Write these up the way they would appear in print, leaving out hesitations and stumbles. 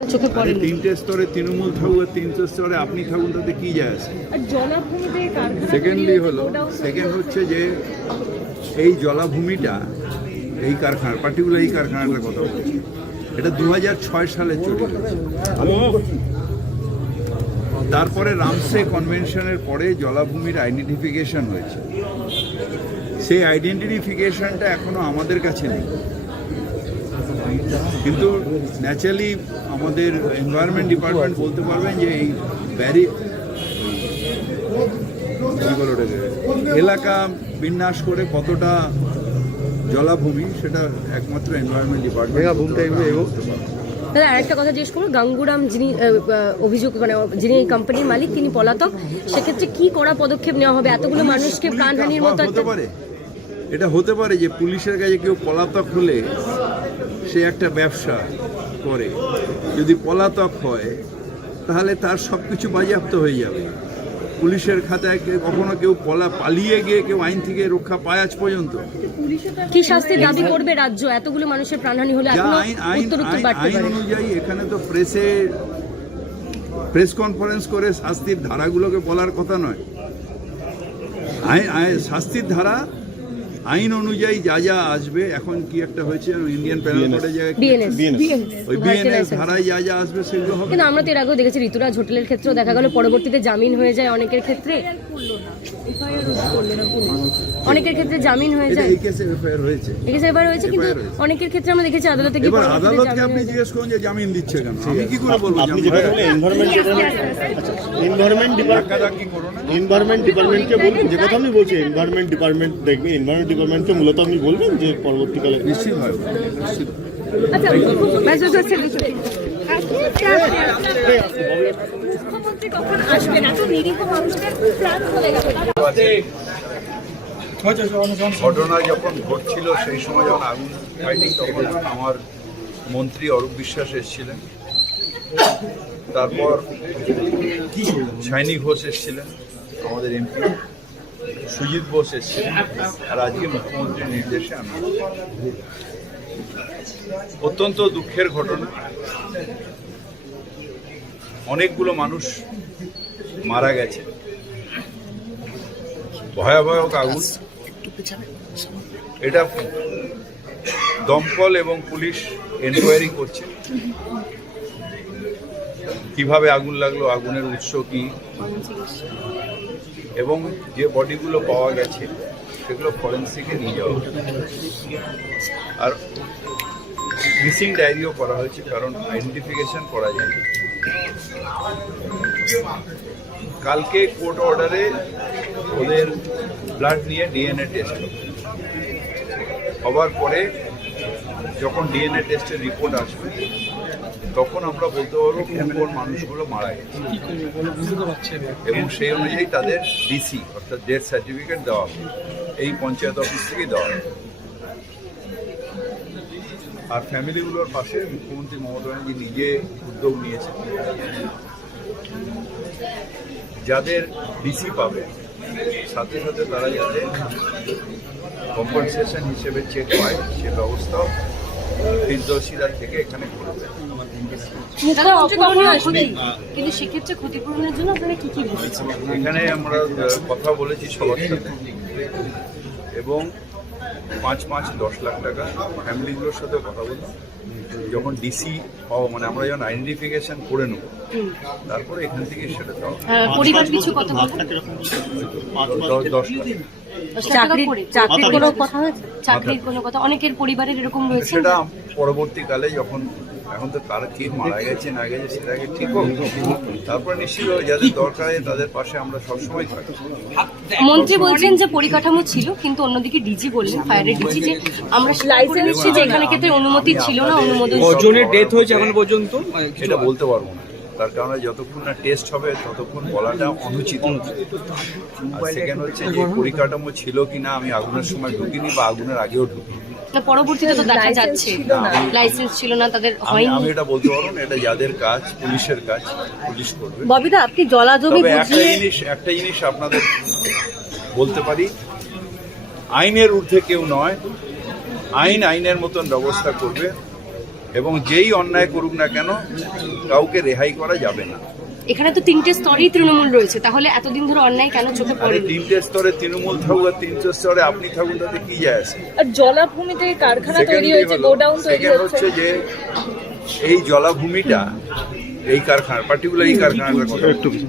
চোখে পড়ে তিনটে স্তরে তৃণমূল থাকুক আর তিনটে স্তরে আপনি থাকুন, তাতে কি যায় আসে? সেকেন্ড হচ্ছে যে এই জলাভূমিটা, এই কারখানা পার্টিকুলার এই কারখানাটার কথা বলছি, এটা 2006 সালে চলে গেছে। তারপরে রামসে কনভেনশনের পরে জলাভূমির আইডেন্টিফিকেশন হয়েছে। সেই আইডেন্টিফিকেশনটা এখনো আমাদের কাছে নেই, কিন্তু ন্যাচারালি আমাদের এনভায়রনমেন্ট ডিপার্টমেন্ট বলতে পারবেন যে এই এলাকা বিন্যাস করে কতটা জলাভূমি, সেটা একমাত্র এনভায়রনমেন্ট ডিপার্টমেন্ট বলতে পারবে। দাদা আরেকটা কথা জিজ্ঞেস করবো, গাঙ্গুরাম যিনি অভিযোগ মানে যিনি এই কোম্পানির মালিক তিনি পলাতক, সেক্ষেত্রে কি করা পদক্ষেপ নেওয়া হবে? এতগুলো মানুষকে প্রাণহানির মতো হতে পারে, এটা হতে পারে যে পুলিশের কাছে কেউ পলাতক হলে সে একটা ব্যবসা করে, যদি পলাতক হয় তাহলে তার সব কিছু বাজেয়াপ্ত হয়ে যাবে। পুলিশের খাতায় কখনো কেউ পালিয়ে গিয়ে কেউ আইন থেকে রক্ষা পায় আজ পর্যন্ত? কি শাস্তি দাবি করবে রাজ্য এতগুলো মানুষের প্রাণহানি হলে? আইন অনুযায়ী এখানে তো প্রেস কনফারেন্স করে শাস্তির ধারাগুলোকে বলার কথা নয়। শাস্তির ধারা আইন অনুযায়ী যা যা আসবে, এখন কি একটা হয়েছে ইন্ডিয়ান পেনাল কোডের জায়গায় ওই বিএনএস ধারায় যা যা আসবে সেগুলো হবে। কিন্তু আমরা তো এর আগেও দেখেছি ঋতুরাজ হোটেলের ক্ষেত্রেও দেখা গেল পরবর্তীতে জামিন হয়ে যায় অনেকের ক্ষেত্রে, অনেকের ক্ষেত্রে জামিন হয়ে যায়। এই কেসে এফআইআর হয়েছে, কিন্তু অনেকের ক্ষেত্রে আমরা দেখেছি আদালতে গিয়ে এবার আদালতকে আপনি জিজ্ঞেস করুন যে জামিন দিচ্ছে কেন, আমি কি করে বলবো? আপনি যেটা বললেন এনভায়রনমেন্ট ডিপার্টমেন্টকে বলবেন, যে কথা আমি বলছি এনভায়রনমেন্ট ডিপার্টমেন্ট দেখবে, এনভায়রনমেন্ট ডিপার্টমেন্টকে মূলত আপনি বলবেন যে পরবর্তীকালে নিশ্চিত হয়, নিশ্চিত। ঘটনা যখন ঘটছিল সেই সময় যখন আগুন ফাইটিং, তখন আমার মন্ত্রী অরূপ বিশ্বাস এসেছিলেন, তারপর সাইনি ঘোষ এসেছিলেন, আমাদের এমপি সুজিত বোস এসেছিলেন, আর আজকে মুখ্যমন্ত্রীর নির্দেশে আমি। অত্যন্ত দুঃখের ঘটনা, অনেকগুলো মানুষ মারা গেছে, ভয়াবহ আগুন। এটা দমকল এবং পুলিশ এনকোয়ারি করছে কিভাবে আগুন লাগলো, আগুনের উৎস কি, এবং যে বডিগুলো পাওয়া গেছে সেগুলো ফরেন্সিকে নিয়ে যাওয়া হবে। আর মিসিং ডায়েরিও করা হয়েছে, কারণ আইডেন্টিফিকেশন করা যায়। কালকে কোর্ট অর্ডারে ওদের ব্লাড নিয়ে ডিএনএ টেস্ট হবার পরে যখন ডিএনএ টেস্টের রিপোর্ট আসবে তখন আমরা বলতে পারবো কোন কোন মানুষগুলো মারা গেছে, এবং সেই অনুযায়ী তাদের ডিসি অর্থাৎ ডেথ সার্টিফিকেট দেওয়া হবে, এই পঞ্চায়েত অফিস থেকেই দেওয়া হবে। আর ফ্যামিলিগুলোর পাশে মুখ্যমন্ত্রী মমতা ব্যানার্জি নিজে উদ্যোগ নিয়েছেন, যাদের ডিসি পাবে সাথে সাথে তারা যাতে কম্পেনসেশন হিসেবে চেক পায় সে ব্যবস্থাও নির্দোষীরা থেকে এখানে করবে। কিন্তু সেক্ষেত্রে ক্ষতিপূরণের জন্য আপনারা কি কি বলছেন? এখানে আমরা কথা বলেছি সবার সাথে, এবং 5-10 লাখ টাকা ফ্যামিলিগুলোর সাথে কথা বললাম। যখন ডিসি পাবো, মানে আমরা যখন আইডেন্টিফিকেশন করে নেব, তারপরে এখান থেকে সেটা দেওয়া পরিবার পিছু কত 10 লাখ। চাকরির কোনো কথা হয়েছে? চাকরির কোনো কথা অনেকের পরিবারের এরকম রয়েছে, সেটা পরবর্তীকালে যখন, এখন তো কার কে মারা গেছে না গেছে সেটাকে ঠিক হোক, তারপরে নিশ্চিত যাদের দরকার তাদের পাশে আমরা সবসময় থাকি। মন্ত্রী বলছেন যে পরিকাঠামো ছিল, কিন্তু অন্যদিকে ডিজি বললেন, ফায়ারের ডিজি, যে আমরা লাইসেন্স যে এখানে ক্ষেত্রে অনুমতি ছিল না, অনুমোদন। কজনের ডেথ হয়েছে এখন পর্যন্ত এটা বলতে পারবো না, তার কারণে যতক্ষণ না টেস্ট হবে ততক্ষণ বলাটা অনুচিত। আর সেকেন্ড হচ্ছে যে পরিকাঠামো ছিল কিনা, আমি আগুনের সময় ঢুকিনি বা আগুনের আগেও ঢুকিনি, পরবর্তীতে তো দেখা যাচ্ছে লাইসেন্স ছিল না তাদের, হয়নি। আমি এটা বলতে পারবো না, এটা যাদের কাজ, পুলিশের কাজ, পুলিশ করবে। ববিদা আপনি জলাজমি একটা জিনিস আপনাদের বলতে পারি, আইনের ঊর্ধ্বে কেউ নয়, আইনের মতন ব্যবস্থা করবে। এবং যেই অন্যায় করুক না কেন কাউকে রেহাই করা যাবে না। এখানে তো 3টে স্তরেই তৃণমূল রয়েছে, তাহলে এতদিন ধরে অন্যায় কেন চোখে আরে পড়ে? 3টে স্তরে তৃণমূল থাকুক আর 3টে স্তরে আপনি থাকুন, তাতে কি যায় আসে? আর জলাভূমিতে কারখানা তৈরি হয়েছে, গোডাউন তৈরি সেকেন্ড হচ্ছে। হচ্ছে যে এই জলাভূমিটা, এই কারখানা পার্টিকুলার এই কারখানাটার কথা বলছি,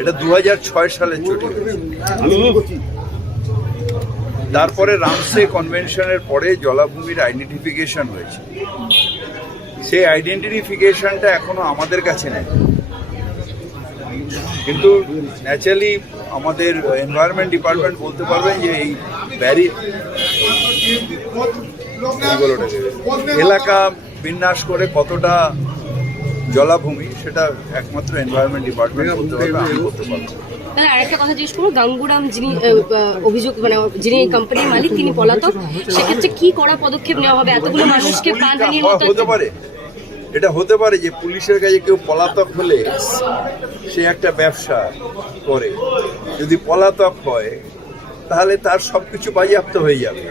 এটা 2006 সালে তৈরি হয়েছে। তারপরে রামসে কনভেনশনের পরে জলাভূমির আইডেন্টিফিকেশন হয়েছে। সেই আইডেন্টিফিকেশনটা এখনো আমাদের কাছে নেই, কিন্তু ন্যাচারালি আমাদের এনভায়রনমেন্ট ডিপার্টমেন্ট বলতে পারবেন যে এই এলাকা বিন্যাস করে কতটা জলাভূমি সেটা একমাত্র এনভায়রনমেন্ট ডিপার্টমেন্ট বলতে পারবে, আমি বলতে পারবো। তাহলে আরেকটা কথা জিজ্ঞেস করবো, গাঙ্গুরাম যিনি অভিযোগ মানে যিনি এই কোম্পানির মালিক তিনি পলাতক, সেক্ষেত্রে কি করা পদক্ষেপ নেওয়া হবে? এতগুলো মানুষকে প্রাণহানির মতো হতে পারে, এটা হতে পারে যে পুলিশের কাছে কেউ পলাতক হলে সে একটা ব্যবসা করে, যদি পলাতক হয় তাহলে তার সবকিছু বাজেয়াপ্ত হয়ে যাবে।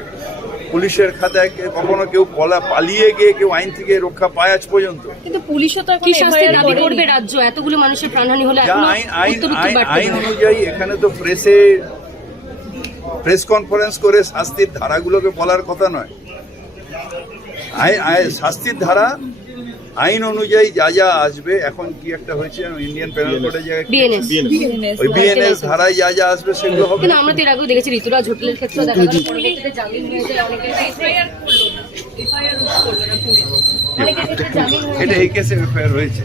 পুলিশের খাতায় কখনো কেউ পালিয়ে গিয়ে কেউ আইন থেকে রক্ষা পায় আজ পর্যন্ত? কিন্তু পুলিশও তো এখন কি শাস্তি FIR দাবি করেনি। করবে রাজ্য? এতগুলো মানুষের প্রাণহানি হলে যা এখনো আইন উত্তরোত্তর বাড়তে আইন থাকবে। অনুযায়ী এখানে তো প্রেস কনফারেন্স করে শাস্তির ধারাগুলোকে বলার কথা নয়। শাস্তির ধারা আইন অনুযায়ী যা যা আসবে, এখন কি একটা হয়েছে ইন্ডিয়ান পেনাল কোডের জায়গায় বিএনএস ওই বিএনএস ধারায় যা যা আসবে সেগুলো হবে। কিন্তু আমরা তো এর আগেও দেখেছি ঋতুরাজ হোটেলের ক্ষেত্রে দেখা গেল পরবর্তীতে জামিন হয়ে যায়, অনেকের এফআইআর করলো না, এফআইআর করলো না পুলিশ, অনেকের ক্ষেত্রে জামিন হয়ে এটা যায়, এই কেসে এফআইআর হয়েছে,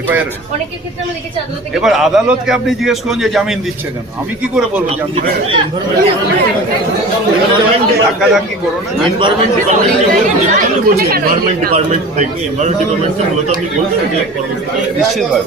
এফআইআর। অনেকের ক্ষেত্রে আমরা দেখেছি আদালতে এবার আদালতকে আপনি জিজ্ঞেস করুন যে জামিন দিচ্ছে কেন, আমি কি করে বলবো জামিন ধাক্কাধাক্কি করো না। এনভায়রনমেন্ট ডিপার্টমেন্ট বলছি, এনভায়রনমেন্ট ডিপার্টমেন্ট দেখবে, এনভায়রনমেন্ট ডিপার্টমেন্টে মূলত আপনি বলছেন যে পরবর্তীকালে নিশ্চিতভাবে